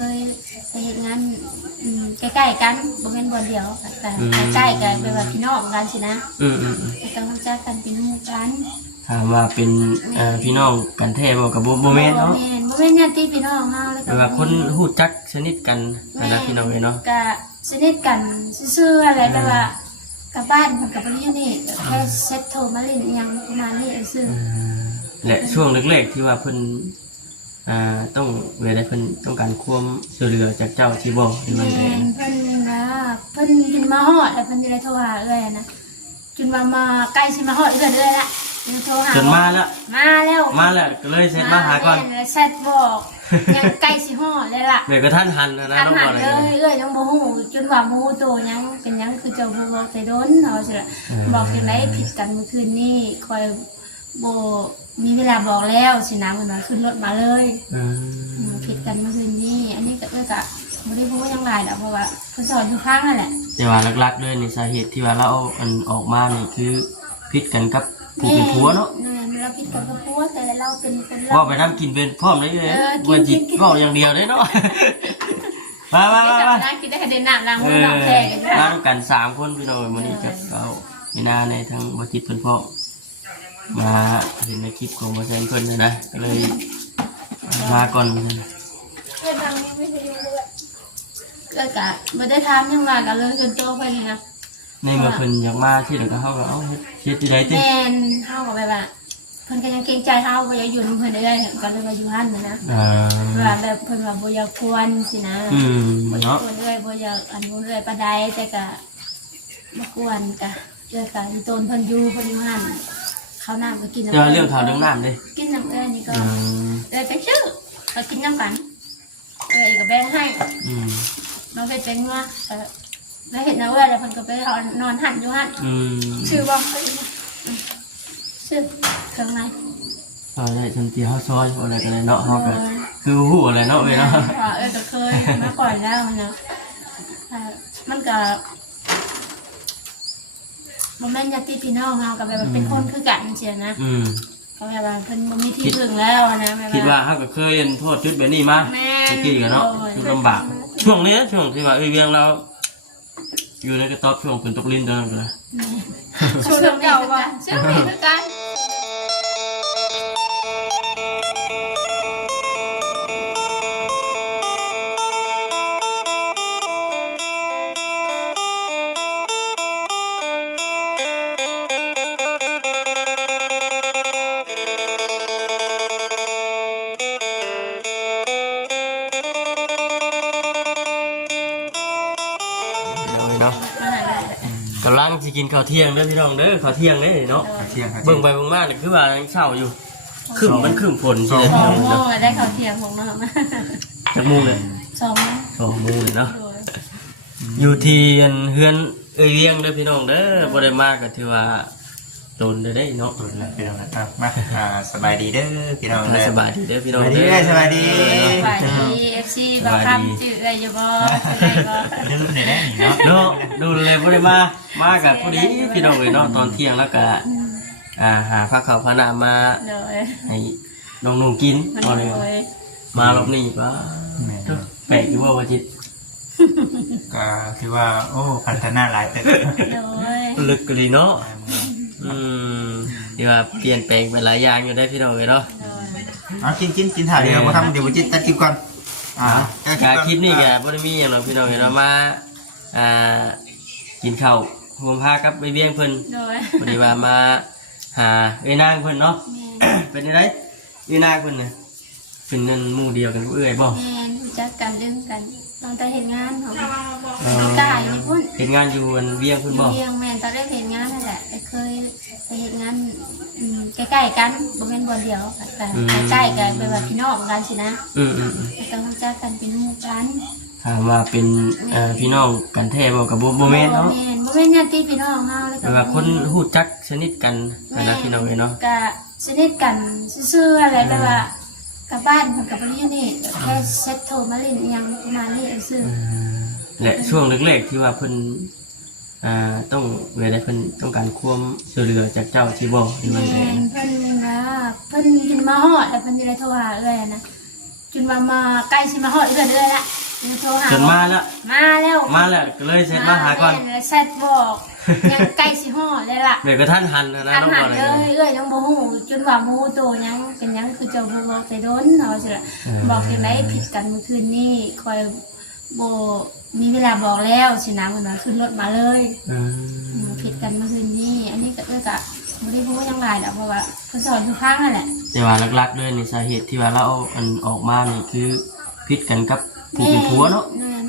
เคยไปเห็นงานใกล้ๆกันบ่แม่นบ่เดียวแต่ใกล้ๆกันเป็นว่าพี่น้องกันสินะต้องรู้จักกันเป็นหมู่กันถามว่าเป็นพี่น้องกันแท้บ่กับบ่แม่นเนาะบ่แม่นญาติพี่น้องเฮาแล้วก็ว่าคนฮู้จักสนิทกันนะพี่น้องเนาะก็สนิทกันซื่อๆอะไรแต่ว่ากับบ้านกับบ่ได้นี่แค่เซ็ตโทรมาเล่นยังประมาณนี้ซื่อและช่วงแรกๆที่ว่าเพิ่นต้องเวลาเพิ่นต้องการความช่วยเหลือจากเจ้าที่บ่หรือว่าเพิ่นนะเพิ่นจนมาฮอดแล้วเพิ่นจะได้โทรหาเอ้ยนะจนมาใกล้สิมาฮอดเอ้ยละโทรหาจนมาแล้วก็เลยเซ็ตมาหาก่อนเซ็ตบอกยังใกล้สิฮอดเลยล่ะเดี๋ยวก็ท่านหันนะน้องบ่เลยเอ้ยยังบ่ฮู้จนว่าบ่ฮู้โตยังเป็นยังคือเจ้าบ่บอกแต่โดนเฮาสิล่ะบอกจังได๋ผิดกันเมื่อคืนนี้คอยบ่มีเวลาบอกแล้วสินะเพิ่นว่าขึ้นรถมาเลยผิดกันเมื่อคืนนี้อันนี้ก็ก็ไม่ได้พูดยังไงหรอกเพราะว่าเขาสอนทุกครั้งนั่นแหละแต่ว่าหลักๆด้วยในสาเหตุที่ว่าเราเอาออกมานี่คือพิษกันกับผู้เป็นผัวเนาะเราพิษกันกับผัวแต่เราเป็นคนว่าไปน้ำกินเป็นพร้อมเลยว่าจิตก็อย่างเดียวได้เนาะมากินได้แค่เดินหน้าล้างมือล้างแผลกันมาด้วยกัน3 คนพี่น้องวันนี้จะเอามีนาในทั้งวัจิตเป็นพ่อมาเห็นในคลิปของมาแซนเพิ่นนะก็เลยมาก่อนก็กะไม่ได้ทำยังไงกันเลยจนโตไปเลยนะในเมื่อเพิ่นอยากมาที่เด็กก็เขาก็เอาเฮ็ดที่ใดติแม่นเฮาก็แบบว่าเพิ่นก็ยังเกรงใจเฮาบ่อยากอยู่เพิ่นได้ก็เลยมาอยู่หั่นนะว่าแบบเพิ่นว่าบ่อยากควรสินะเนาะบ่อยากอันบ่เลยปานใดแต่ก็บ่ควรก็เจอกันต้นเพิ่นอยู่หั่นข้าวน้ำก็กินน้ำเรื่องข้าวเรื่องน้ำดิกินน้ำนี่ก็ไปชื่อก็กินน้ำกันก็แบ่งให้เราไปเป็นว่าแล้วเห็นนะว่าแล้วมันก็ไปนอนหันอยู่หันชื่อว่าชื่อเครื่องในอะไรทันทีเขาซอยอะไรกันเลยเนาะเขาก็คือหูอะไรเนาะเว้ยเนาะก็เคยมาก่อนแล้วเนาะมันก็มันแม่นญาติพี่น้องเรากับแบบเป็นคนคือกันเชียวนะเขาแบบว่าเพิ่นบ่มีที่พึ่งแล้วนะคิดว่าเขาก็เคยโทษจุดแบบนี้มาเมื่อกี้กันเนาะลำบากช่วงนี้ช่วงที่ว่าเวียงเราอยู่ในกระต๊อบช่วงฝนตกลิ้นเดินเลยช่วงเก่าป่ะช่วงนี้คือกันกำลังจะกินข้าวเที่ยงเด้อพี่น้องเด้อข้าวเที่ยงเด้อเนาะเบิ่งไปเบิ่งมาเนี่ยคือว่าเช้าอยู่ขึ้นมันขึ้นฝนใช่ไหมพี่น้องเนาะได้ข้าวเที่ยงของน้องนะจากมุ้งเลย2 โมงเลยเนาะอยู่ที่เฮือนเวียงเด้อพี่น้องเด้อบ่ได้มาก็ถือว่าโดนได้เนาะพี่น้องครับมาสบายดีเด้อพี่น้องเด้อสบายดีเด้อพี่น้องเด้อสบายดีFC บ่คำจื้อได้อยู่บ่ได้รุ่นไหนได้เนาะดูเลยบ่ได้มากับพอดีพี่น้องเลยเนาะตอนเที่ยงแล้วก็หาผักข้าวพะนามาให้น้องๆกินบ่ได้มารอบนี้ป่ะแปลกอยู่ว่าจิตก็คือว่าโอ้พัฒนาหลายเติบลึกกลีเนาะที่ว่าเปลี่ยนแปลงไปหลายอย่างอยู่ได้พี่น้องเลยเนาะกินถ่ายเดียวมาทำเดี๋ยวมาจิตตัดคลิปก่อนคลิปนี้แกบ่ได้มีอย่างเราพี่น้องเห็นเรามากินข้าวรวมพากับไปเบี้ยงเพิ่นพอดีว่ามาหานางเพิ่นเนาะเป็นยังไงนางเพิ่นเนี่ยเป็นเงินหมู่เดียวกันเอื้อยบ่จักกันดึงกันตอนแต่เห็นงานของกายนี่พุ่นเห็นงานอยู่เบี้ยงเพิ่นบ่เบี้ยงแม่ตอนแรกเห็นงานนั่นแหละเคยไปเห็นงานใกล้ๆกันบ่แม่นบ่เดียวแต่ใกล้ๆกันเป็นแบบพี่น้องกันสินะต้องรู้จักกันเป็นหมู่กันถามว่าเป็นพี่น้องกันแท้บ่กับบ่แม่นเนาะบ่แม่นญาติพี่น้องเฮาแล้วก็ว่าคนฮู้จักสนิทกันนะพี่น้องเนาะก็สนิทกันซื่อๆอะไรแต่ว่ากับบ้านกับบ่ได้นี่แค่เซ็ตโทรมาเล่นยังประมาณนี้ซื่อและช่วงแรกๆที่ว่าเพิ่นต้องเวลาเพิ่นต้องการความช่วยเหลือจากเจ้าที่บ่หรือว่าเพิ่นนะเพิ่นมาฮอดแล้วเพิ่นจะได้โทรหาเอ้ยนะจ จนว่ามาใกล้สิมาฮอดเรื่อยๆละโทรหา จนมาแล้ว มาแล้ว มาแล้วก็เลยเซ็ตมาหาก่อน เสร็จบอกยังใกล้สิฮอดเลยล่ะ เดี๋ยวก็ท่านหันนะ อัน น้อง หั บ น อกเลย เลยยังบ่ฮู้จนว่าบ่ฮู้โตยังเป็นยังคือเจ้าบ่บอกแต่โดนเนาะสิล่ะบอกจังได๋ผิดกันเมื่อคืนนี้คอยบ่มีเวลาบอกแล้วสินะเพิ่นว่าขึ้นรถมาเลย ผิดกันเมื่อคืนนี้ อันนี้ก็เลยก็ไม่ได้รู้ยังไงดอกเพราะว่าเพิ่นสอนทุกครั้งนั่นแหละ แต่ว่าหลักๆเลยในสาเหตุที่ว่าเราเอามันออกมานี่คือพิษกันกับผู้เป็นผัวเนาะ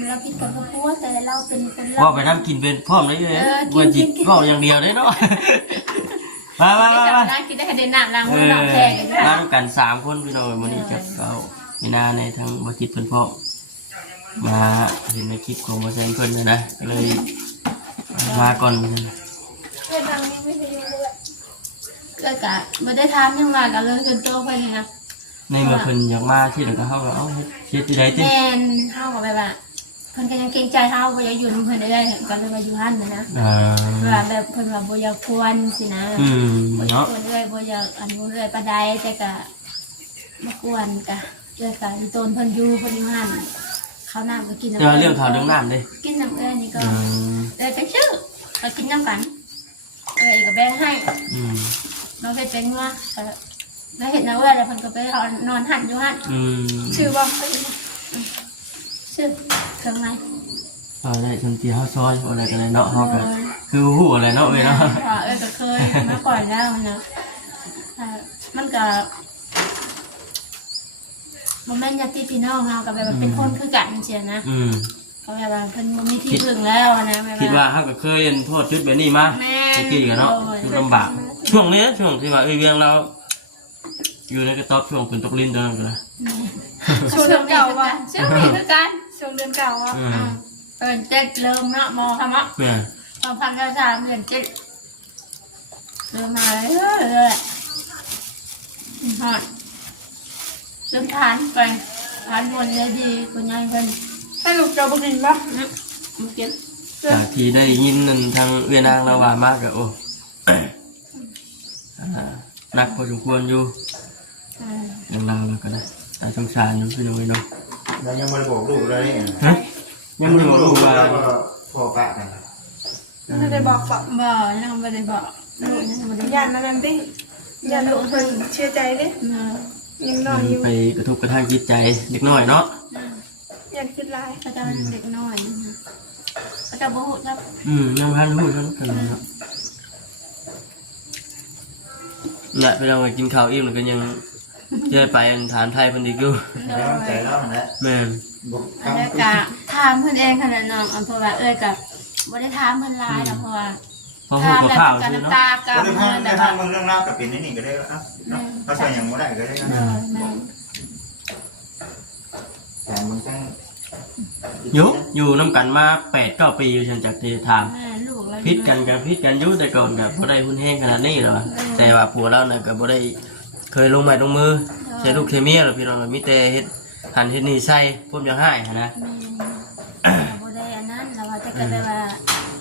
เราผิดกันกับผัวแต่เราเป็นคน ว่าไปนั่งกินเป็นพร้อมเลยว่าจิตก็อย่างเดียวได้เนาะมา นั่งกินได้แค่เดินหน้าล้างมือล้างแขก มาด้วยกัน3 คนพี่น้องวันนี้กับเรามีนาในทางบจิตเพิ่นพ่อมาเห็นในคลิปของบริษัทเพิ่นเลยนะก็เลยมาก่อน เพื่อนทางนี้ไม่ใช่ยุ่งเลยก็กะไม่ได้ทำยังไงก็เลยจนโตไปเลยนะ ในเมื่อเพิ่นอยากมาที่เดี๋ยวก็เฮาก็เอาเฮ็ดที่ใดติ แม่นเฮาก็แบบว่าเพิ่นก็ยังเกรงใจเฮาบ่อยากอยู่นำเพิ่นได้ก็เลยมาอยู่หั่นนะว่าแบบเพิ่นว่าบ่อยากควรสินะเนาะบ่อยากบ่อยากอันนู้นเลยปานใดแต่ก็บ่ควรก็เลยก็อีต้นเพิ่นอยู่หั่นข้าวน้ำก็กินน้ำ แต่ว่าเรื่องข่าวเรื่องน้ำเด้ กินน้ำเอ้ยนี่ก็เลยเป็นชื่อก็กินน้ำกันเอ้ยก็แบ่งให้เราเฮ็ดเป็นว่าแล้วเห็นนะเว้ยแล้วเพิ่นก็ไปนอนหั่นอยู่หั่นชื่อว่าชื่อเครื่องใน ได้จนที่เฮาซอยอะไรกันเลยเนาะเฮาก็คือฮู้อะไรเนาะเว้ยเนาะ ก็เคยมาก่อนแล้วนะมันก็บ่แม่นญาติพี่น้องเฮาก็แบบเป็นคนคือกันเสียนะเขาแบบว่าเพิ่นบ่มีที่พึ่งแล้วนะแบบ คิดว่าเฮาก็เคยเห็นโทษจุดแบบนี้มาตะกี้ก็เนาะคือลำบากช่วงนี้ช่วงที่ว่าเวียงเราอยู่ในกระต๊อบช่วงฝนตกลิ้นตอนนั้นก็ ช่วงเดือนเก่าว่ะช่วงนี้คือกันช่วงเดือนเก่าว่ะเดือนเจ็ดเริ่มเนาะมอทำอ่ะพอพันแล้ว3เดือนเจ็ดเริ่มมาเลยฮอดเริ่มทานไปทานวนเลยดีคุณยายเพิ่นให้ลูกเจ้าบ่กินบ่บ่กิน ที่ได้ยินนั่นทางเวียนางเราว่ามากก็โอ้หนักพอสมควรอยู่อย่างเราแล้วก็ได้ตาสงสารอยู่พี่น้อยเนาะ เรายังไม่ได้บอกลูกเลยเนี่ย ยังไม่รู้ว่า พ่อปะกัน ไม่ได้บอกบอก บ่ยังบ่ได้บอกลูกยังบ่ได้ ยันนั่นดิยันลูกเพิ่นเชื่อใจดิยังน้อยอยู่ ไปกระทบกระทั่งจิตใจเด็กน้อยเนาะ ยันขึ้นลาย ก็จะเด็กน้อยก็จะบ่ฮู้จัก ยังพันหูทั้งกันเนาะน่ะไปเราไปกินข้าวอิ่มแล้วก็ยังจะไปฐานไทยเพิ่นอีกอยู่ แล้วใจแล้วนะ แม่น แล้วก็ถามเพิ่นเองขนาดน้องเพราะว่าก็บ่ได้ถามเพิ่นหลายดอกเพราะว่า พอหูกับข้าว กัน สิเนาะ น้ำตากับ ได้ทางเรื่องเล่ากับเป็นนี่ก็ได้แล้วเขาใส่ยังไม่ได้ก็ได้นะแต่มันต้อง อยู่น้ำกันมา8-9 ปีอยู่ฉันจากที่ถาม ลูกแล้ว พิษกันกับพิษกันอยู่แต่ก่อนกับบ่ได้หุ้นแห้งขนาดนี้หรอกแต่ว่าผัวเราเนี่ยก็บ่ได้เคยลงไม้ลงมือใช้ลูกเคมีหรอกพี่น้องมีแต่เฮ็ดหันเฮ็ดนี่ใส่พุ่มยังให้นะ บ่ได้อันนั้นแล้วว่าแต่ก็แบบว่า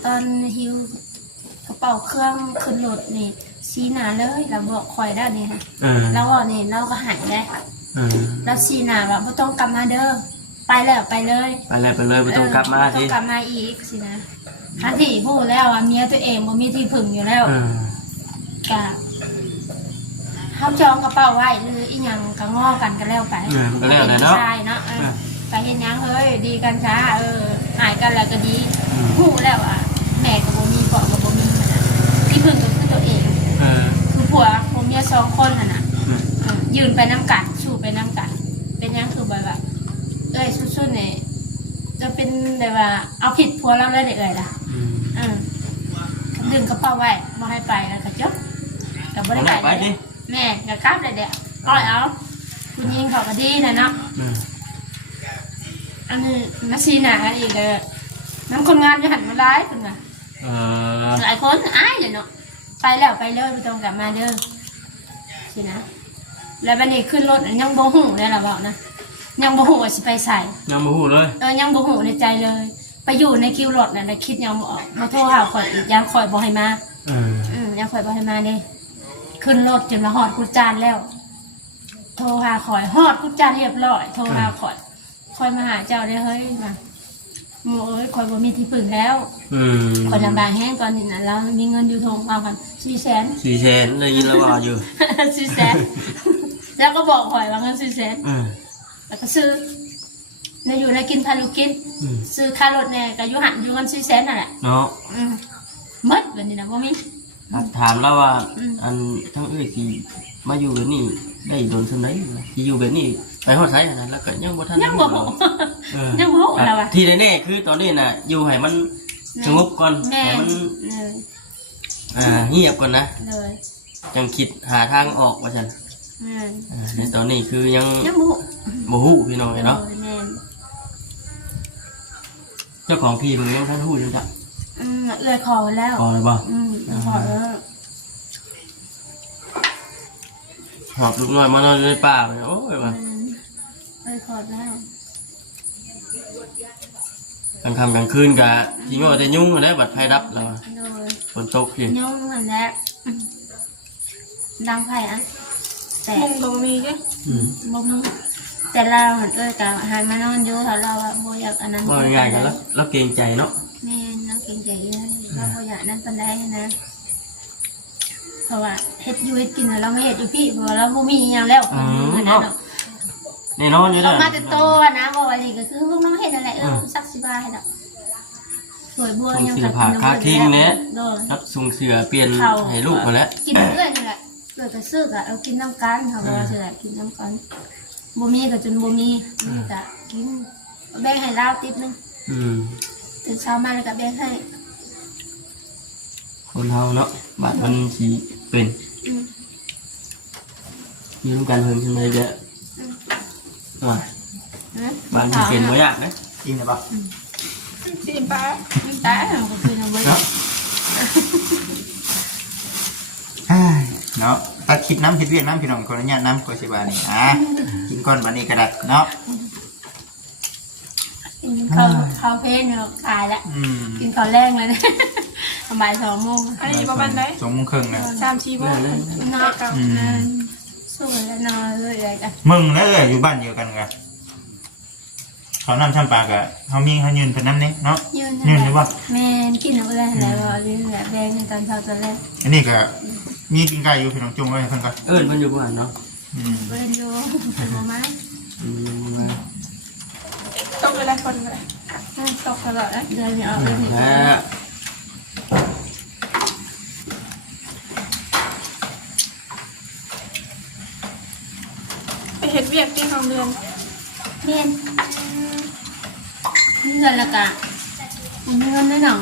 ตอนหิวกระเป๋าเครื่องขึ้นรถนี่ชี้หน้าเลยแล้วบอกคอยได้นี่ค่ะแล้วก็นี่เราก็หายได้ค่ะแล้วชี้หน้าว่าบ่ต้องกลับมาเด้อไปแล้วไปเลย ไปเลยบ่ต้องกลับมา ต้ สิ องกลับมาอีกสินะถ้าที่พูดแล้วว่าเมียตัวเองบ่มีที่พึ่งอยู่แล้วกะเขาจองกระเป๋าไว้หรืออีหยังก็ง้อกันก็แล้วไป ก็แล้วแต่เนาะ ใช่เนาะไปเห็นยังเฮ้ยดีกันช้าหายกันแล้วก็ดีพูดแล้วอ่ะแม่ก็บ่มีพ่อก็บ่มีนะที่พึ่งก็คือตัวเองคือผัวเมีย2 คนน่ะยืนไปน้ำกันชูไปน้ำกันเป็นยังคือแบบว่าสุดๆเนี่ยจะเป็นแบบว่าเอาผิดผัวเราเลยเด็กเลยล่ะดึงกระเป๋าไว้มาให้ไปแล้วก็จบกับ่ได้ไปเลยแม่ก็กลับเลยเด็กเอาคุณยิงเขาก็ดีนะเนาะอันนี้มาซีหนากันอีกเลยน้ำคนงานจะหันมาร้ายคนน่ะหลายคนอ้ายเลยเนาะไปแล้วไปเลยไม่ต้องกลับมาเด้อสินะแล้ววันนี้ขึ้นรถยังโบหูเลยล่ะบอกนะยังบ่ฮู้ว่าสิไปใส่ ยังบ่ฮู้เลย ยังบ่ฮู้ในใจเลย ไปอยู่ในคิวรถน่ะคิดยังบ่ออกมาโทรหาข่อยอีกยังข่อยบ่ให้มายังข่อยบ่ให้มาเด้ขึ้นรถจนมาฮอดกุจานแล้ว โทรหาข่อยฮอดกุญแจเรียบร้อยโทรหาข่อยคอยมาหาเจ้าได้เฮ้ยมาโมเอ้ยข่อยบ่มีที่พึ่งแล้วข่อยลำบากแห้งตอนนี้นะแล้วมีเงินอยู่ทงเอากัน400,000 400,000ได้ยินแล้วบ่อยู่ 400,000แล้วก็บอกข่อยว่าเงิน400,000แล้วก็ซื้อในอยู่ในกินพาลูกกินซื้อค่ารถเนี่ยก็อยู่หันอยู่เงิน400,000นั่นแหละ เนาะ หมดแบบนี้นะบ่มี ถามแล้วว่าอันทั้งเอ้ยที่มาอยู่แบบนี้ได้โดนสำไหนที่อยู่แบบนี้ไปฮอดไสนะแล้วก็ยังบ่ทัน ยังบ่ฮู้ยังบ่ฮู้อะไรวะ ที่แน่ๆคือตอนนี้น่ะอยู่ให้มันสงบก่อน แม่ ให้มัน เลย เงียบก่อนนะ เลย จังคิดหาทางออกว่าซั่นในตอนนี้คือยัง ยังบ่ฮู้ บ่ฮู้พี่น้องเนาะ แม่น เจ้าของที่มึงยังทันฮู้จังจ้ะ เอื้อยขอแล้ว พอเลยบ่ เอื้อยขอแล้ว หอบลูกน้อยมานอนอยู่ในป่าไปโอ้ยว่า เอื้อยขอแล้ว กลางค่ำกลางคืนก็สิงอแต่ยุงได้บัดไฟดับแล้วอะ โดย ฝนตกพี่ ยุ่งเหมือนแล้วดังไผ่อะแต่ มุงก็บ่มีเด้ บ่มีแต่เราเอื้อยก็หันมานอนอยู่ถ้าเราอะบ่อยากอันนั้น ว่าง่ายๆกันแล้วเกรงใจเนาะ แม่น้องเก่งใจเลยเราบ่อยากนั่นปานใดนะเพราะว่าเฮ็ดอยู่เฮ็ดกินเราไม่เฮ็ดอยู่พี่เพราะว่าเราบ่มีหยังแล้วอันนั้นเนาะ แน่นอนอยู่ เรา แล้ว มาแต่โตนะบ่ว่านี่ก็คือพวกน้องเฮ็ดนั่นแหละสักสิบาทให้ดอกสวยบัวยังกับรับส่งเสือเปลี่ยนให้ลูกมาแล้ว กินเรื่อยนี่แหละเกิดก็ซื้อก็เอากินน้ำกันเขาว่าสิแหละกินน้ำกันบ่มีก็จนบ่มีนี่ก็กินแบ่งให้ลาวติดนึงตื่นเช้ามาแล้วก็แบ่งให้ คนเฮาเนาะบาดมันสิเป็นอยู่ร่วมกันเพิ่นใช่ไหมเด้อบ้านสิเป็นบ่ยากนะ กินได้ปะ สิปลา ตายก็คือน้ำเว้ย เนาะ เนาะตัดคลิปน้ำคิดเวียกน้ำพี่น้องคนละเนี่ยน้ำกว่าสิบาทนี่กินก้อนบานี้ก็ได้เนาะ เขาเพลนเนี่ยขายแล้ว กินข้าวแรกเลยนะบ่าย2 โมง อันนี้ประมาณไหน 2:30นะ 3-4 โมง นอนสวยแล้วนอนเลยอะไรกัน มึงแล้วอยู่บ้านเดียวกันกันเขาน้ำช่ำปลากะเขามีเขายืนเป็นน้ำนี่เนาะยืนหรือว่า แม่กินอะไรอะไรวะเรื่องแบบแดงในตอนเช้าตอนแรก อันนี้ก็มีกินไก่อยู่พี่น้องจุ่มไว้เพิ่นก็ เพิ่นอยู่บ้านเนาะ เบิร์นอยู่เป็นโมไม้ ต้องเวลาคนเลย ตกตลอดนะเดือนนี้ออกเดือนนี้ ไปเฮ็ดเวียกที่ของเดือน เมียนมีเงินละกะมีเงินได้หน่อย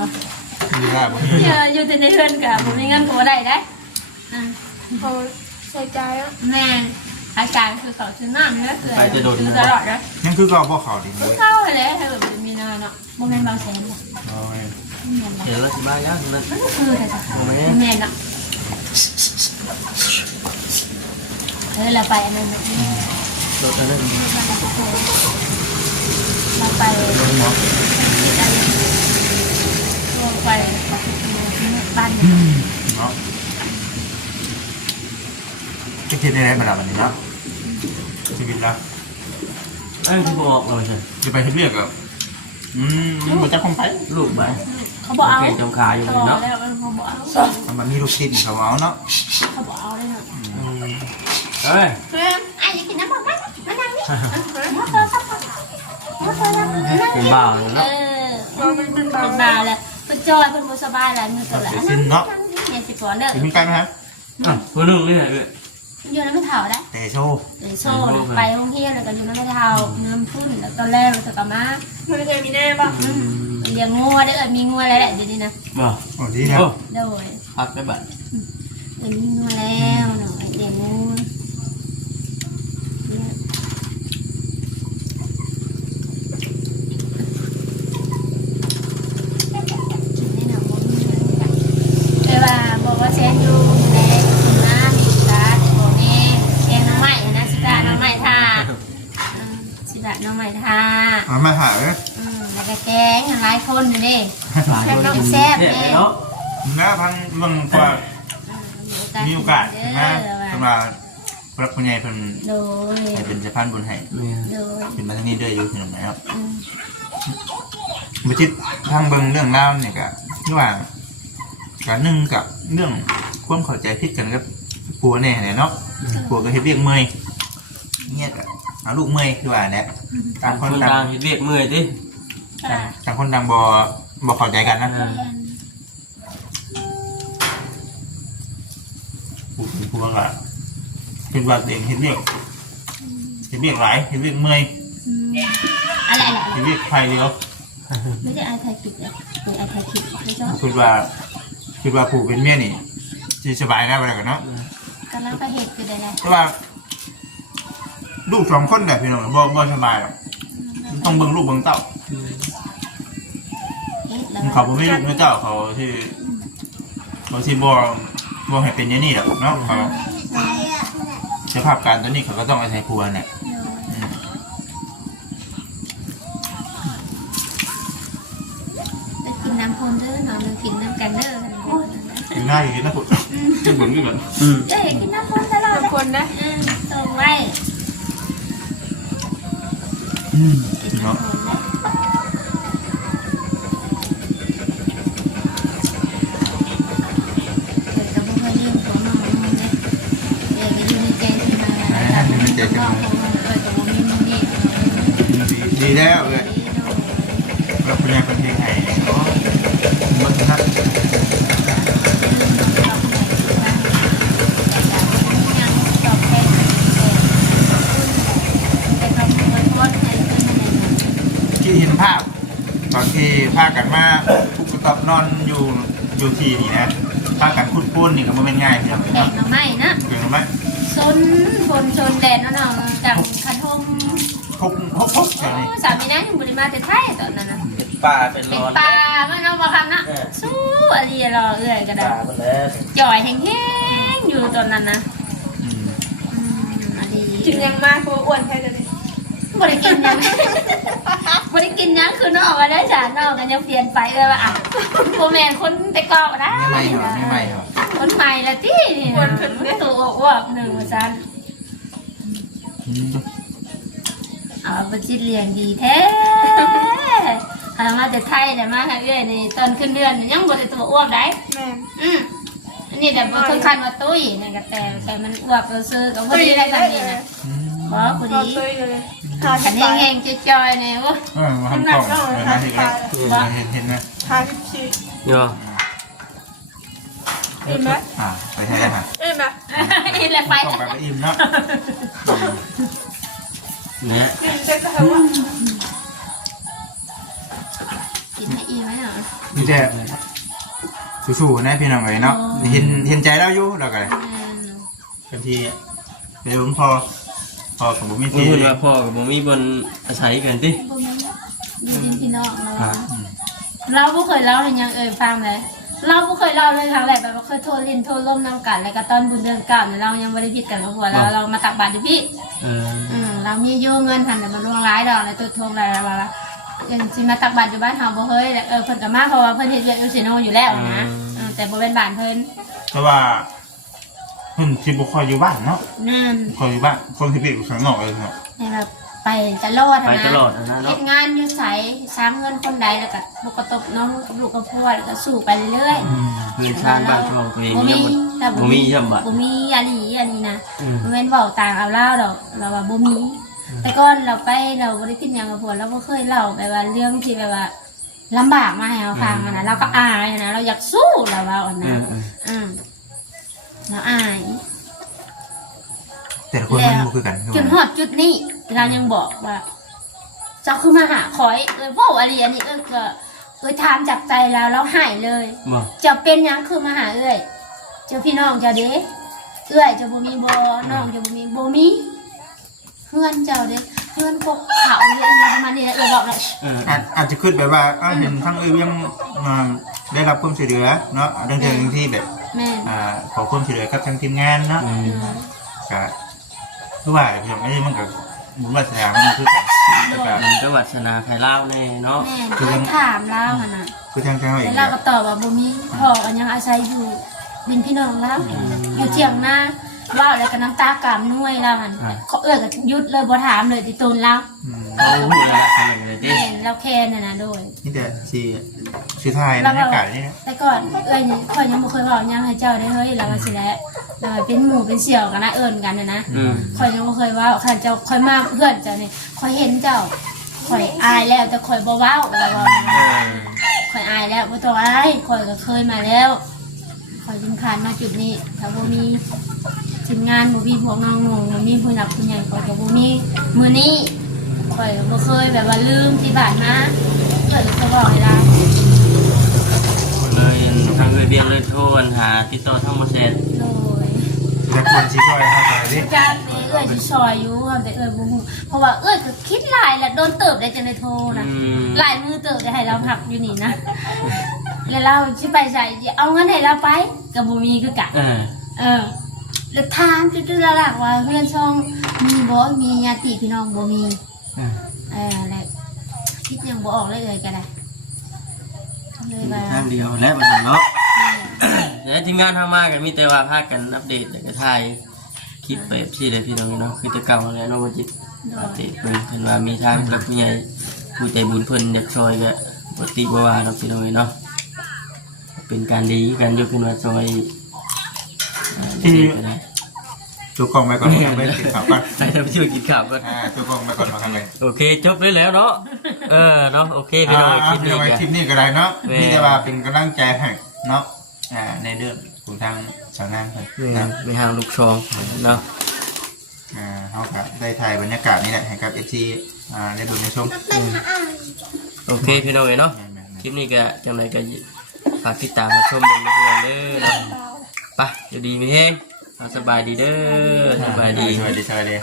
มีลาบ่ อยู่แต่ในเรือนกะผมมีเงินก็ได้ได้ เขาใส่ใจอ่ะ แม่อาจารย์คือเขาซื้อน้ำเนี่ยซื้อตลอดนะ นั่นคือก็บ่เขาดิ ซื้อเข้าเลยให้แบบมีนาเนาะโมเมนต์บางแสนเลย เดี๋ยวเราสิมาย่างนั่น มันก็คือแต่สักโมเมนต์เนาะเราไปอันนั้น รถอันนั้น เราไปไปบ้าน เนาะจะคิดได้ไหมบัดนี้เนาะชีวิตเรา ที่บอกเราใช่ จะไปเฮ็ดเวียกกับบ่จักคงไป ลูกไป เขาบอกเอา เกณฑ์จงขาอยู่เลยเนาะ แล้วเขาบอกเอา มันมีลูกชิ้นเขาเอาเนาะ เขาบอกเอาเลยเนาะ เฮ้ย เพื่อน ไอ้ยังกินน้ำบอกไหมมานั่งนี่มาเจอสักคนมาเจอแล้วนั่ง เป็นบ่าวเลยเนาะ เราเป็นเบา เป็นบาแล้วเป็นจอยเป็นบุษบายแล้วนี่ตัวละนั่งเนี่ยสิก่อนเด้อ กินไก่ไหมครับ ผู้นึงนี่แหละ อยู่น้ำไม่เท่าได้ แต่โชว์ เดี๋ยวโซ่ไปโรงเรียนแล้วก็อยู่น้ำไม่เท่าเงินขึ้นแล้วตอนแรกเราจะกลับมา มันเคยมีแน่ป่ะ เลี้ยงงัวเด้อมีงัวอะไรแหละเดี๋ยวนี้นะ บ่ โอ้ดีนะ โดย พักได้บัด มีงัวแล้วหน่อยเลี้ยงงัวแต่ว่าบอกว่าเซนอยู่ในน้ำมีตาบอกนี่แกงน้ำใหม่นะสิตาน้ำใหม่ท่าสิตาน้ำใหม่ท่า มาหาเลย แล้วก็แกงหลายคนอยู่นี่ บ่าวกินแซ่บเนาะ นะพังเบิ่งกว่ามีโอกาสนะสำหรับ รับผู้ใหญ่เพิ่น โดย ให้เป็นสะพานบุญให้ เนี่ย โดย เป็นมาทางนี้เด้ออยู่พี่น้องนะครับบ่จิตทางเบิ่งเรื่องราวนี่ก็คือว่าการหนึงกับเรื่องความเข้าใจผิดกันกับผัวแน่แหละเนาะผัวก็เฮ็ดเวียกเมื่อยเนี่ยก็เอาลูกเมื่อยคือว่าแหละต่างคน คน ต่าง ดังเฮ็ดเวียกเมื่อยติ ต่างคนต่างบ่เข้าใจกันนะผัวก็คิดว่าตัวเองเฮ็ดเวียกหลายเฮ็ดเวียกเมื่อย อะไร เฮ็ดเวียกไฟเดียว ไม่ได้ไอไทยคิดเลยเป็นไอไทยคิดไม่ชอบ คิดว่าผู้เป็นเมียนี่สิสบายนะว่าแล้วกันเนาะ กำลังไปเหตุคืออะไร แต่ว่าลูก2คนน่ะพี่น้องบ่สบายหรอกต้องเบิ่งลูกเบิ่งเต้า เขาบ่มีลูกมีเต้าเขาสิบ่ให้เป็นอย่างนี้หรอกเนาะเขาสภาพการตอนนี้เขาก็ต้องอาศัยผัวเนี่ย ไปกินน้ำพนเด้อหน่อยกินน้ำกันเด้อ กินง่ายกินนะปุ๊บกินเหมือนกัน เอ้ยกินน้ำพนตลอด ทุกคนนะ ตรงไว้ เนาะ ดีแล้วเลยเราเป็นยังเป็นยังไงมันนักที่เห็นภาพตอนที่พากันมาทุกตอบนอนอยู่ที่นี่นะพากันขุดปูนนี่ก็ไม่เป็นง่ายเพียง แดดมาไหมนะ เพียงไหม ซนฝนซนแดดน้องๆกับคันทม พกอย่างนี้ สามีนะยังบริมาแต่ไทยตอนนั้นนะ ป่าเป็น เป็ ร้ น อน ปลาไม่น้องมาคำนะสู้อะไรรอเอื่อยก็ได้ ป่าเพิ่นแล้ว จ่อยแห้งๆอยู่ตอนนั้นนะอะไร กินยังมากเพราะอ้วนแค่นี้ บริกินยังบริกินยังคือนอกมาได้จ้ะนอกกันยังเปลี่ยนไปเลยว่าอ่ะโบแมนคนแต่กอกนะ ไม่ไหวเหรอ คนใหม่ละที่คนตัวอ้วกหนึ่งจันเอาไปจิตเลี้ยงดีแท้เอามาแต่ไทยแต่มาให้เรื่อยในตอนขึ้นเดือนยังบริตัวอ้วกได้ แม่ อันนี้แต่บางคันว่าตุ้ยนี่ก็แต่มันอ้วกซื้อกับพอดีได้แบบนี้นะเพราะพอ รอ ดี ตัวเลย ขันแห้งๆจอยๆเนี่ยโอ้ ทำกล่องนะเห็นนะ 54 เนาะ อิ่มไหม ไปใช้อาหาร อิ่มไหม นี่แหละไป ต้องไปอิ่มเนาะ เนี่ย อิ่มเต็มกระเทาะ กินให้อิ่มไหมเหรอ นี่แต่สู้ๆนะพี่น้องเลยเนาะเห็นใจแล้วอยู่แล้วกันบางทีเดี๋ยวผมพอกับผมมี มึง ที่ พูดว่าพ่อกับบ่มีบนอาศัยกันติ บ่มีอยู่ดินพี่น้องเราบ่เคยเล่าเลยยังฟังเลยเราบ่เคยเล่าเลยครั้งแรกแบบว่าเคยโทรลิ้นโทรล่มน้ำกันแล้วก็ตอนบุญเดือนเก่าเนี่ยเรายังไม่ได้ผิดกันกับผัวเรามาตักบาตรอยู่พี่เรามีโยเงินหันแต่มาล่วงร้ายดอกในตัวทงอะไรว่ายังสิมาตักบาตรอยู่บ้านเฮาบ่เฮ้ยเพิ่นก็มาเพราะว่าเพิ่นเฮ็ดเวียกอยู่ซิโนอยู่แล้วนะแต่บ่เป็นบ้านเพิ่น เพราะว่าเพิ่นที่บุคคลอยู่บ้านเนาะ นั่น คอยอยู่บ้านคนที่ไปอยู่ข้างนอกเลยเนาะ ให้แบบไปตลอด ไป นะ ตลอดนะ เฮ็ เนาะ ดงานอยู่ไสสร้างเงินคนใดแล้วก็ลูกกระตบน้องกับลูกกับพ่อแล้วก็สู้ไปเรื่อยๆ เงินชาติบ้านช่องตัวเอง บ่ ยัง มีแต่ บ่มีย่ำบัด บ่มีอาลีอันนี้นะบ่แม่นเว้าต่างเอาเล่าดอกเราว่าบ่มี แต่ก่อนเราไปเราบ่ได้คิดหยังกับผัวเราบ่เคยเล่าแบบว่าเรื่องที่แบบว่าลำบากมาให้เราฟังอะนะเราก็อายนะเราอยากสู้เราว่าอันนั้นเราอาย แต่ละคนมันบ่คือกัน จนฮอดจุดนี้เรายังบอกว่าเจ้าคือมาหาขอยเว้าอะไรอันนี้ก็ถามจากใจแล้วเราหายเลย บ่ จะเป็นหยังคือมาหาเอ้ยเจ้าพี่น้องเจ้าเด้เอ้ยเจ้าบ่มีบ่น้องเจ้าบ่มีเพื่อนเจ้าเด้เพื่อนพวกเขาเรียนประมาณนี้บอกเลย อาจจะคิดแบบว่าเห็นทั้งยังได้รับความช่วยเหลือเนาะเรื่องที่แบบ แม่ ขอความช่วยเหลือกับทางทีมงานเนาะก็คือว่าอย่างนี้มันก็บุญวาสนามันคือกันแล้วก็ มันก็วัฒนาไทยลาวแน่เนาะ แม่เคยถามเราหั่นน่ะ คือทางเราเอ แล้ ง วเราก็ตอบว่าบ่มีพ่อก็ยังอาศัยอยู่ดินพี่น้องเราอยู่เถียงนา ว่าอะไรกับน้ำตากามนุ่ยแล้วมันเขากับยุดเลยบ่ถามเลยที่ตูนแล้ว เขาหูเลยละทำอย่างไรดิ เห็นเราแค่น่ะนะโดย นี่แต่สีไทยบรรยากาศนี่นะ แต่ก่อนนี่ข่อยยังบ่เคยบอกยังให้เจ้าได้เฮ้ยเราก็สิแล้วเราเป็นหมู่เป็นเสี่ยวกันนะกันนะข่อยยังบ่เคยว่าข้าเจ้าข่อยมาเพื่อนเจ้านี่ข่อยเห็นเจ้าข่อยอายแล้วแต่ข่อยบ่เว้าแล้วว่าข่อยอายแล้วบ่ต้องอายข่อยก็เคยมาแล้วข่อยจึงผ่านมาจุดนี้ถ้าบ่มีทีมงานบ่มีพวกน้องๆบ่มีผู้หลักผู้ใหญ่ข่อยก็บ่มีมื้อนี้ข่อยบ่เคยแบบว่าลืมที่บ้านมาเกิดจะบอกให้ได้ เลยทางเบียงเลยโทรหาติดต่อทางมาเสร็จ โดย แต่คนชี้ช่วยเข้าไปดิ การเอ้ยสิซอยอยู่แต่บ่ฮู้เพราะว่าก็คิดหลายแหละโดนเติบได้จังได๋โทรนะหลายมือเติบได้ให้เราพักอยู่นี่นะแล้วเราสิไปใส่เอาเงินให้เราไปก็บ่มีคือกันแล้วถามจุดๆละลักว่าเพื่อนช่องมีบ่มีญาติพี่น้องบ่มีแล้วคิดยังบ่ออกเลยก็ได้เลยว่า ทางเดียวและมาถึงเนาะแล้วทีมงานทำมากันมีแต่ว่าพากันอัปเดตแล้วก็ถ่ายคลิปแบบที่ได้พี่น้องเนาะคือแต่เก่าแล้วเนาะว่าจิตอัปเดตเพิ่นเห็นว่ามีทางกับผู้ใหญ่ผู้ใจบุญเพิ่นอยากช่วยก็บ่ติบ่ว่าเนาะพี่น้องเนาะเป็นการดีกันอยู่ขึ้นว่าช่วยที่ได้ ตัวกล้องไปก่อนมาทำไปกินข้าวก่อน ใส่ทำช่วยกินข้าวก่อน ตัวกล้องไปก่อนมาทำไป โอเคจบเลยแล้วเนาะเนาะโอเคพี่น้องคลิปนี้ เอาไว้ กัน คลิปนี้ก็ได้เนาะนี่แต่ว่าเป็นกำลังใจให้เนาะในเรื่องของทางสาวนางนะ มีหางลูกชองเนาะ เขาครับได้ถ่ายบรรยากาศนี่แหละให้กับเอฟซีได้ดูในชม โอเคพี่น้องเนาะคลิปนี้ก็จังไรก็ฝากติดตามมาชมดูพี่น้องเด้อเนาะไปอยู่ดีมีแห้งสบายดีเด้อสบายดี สวัสดี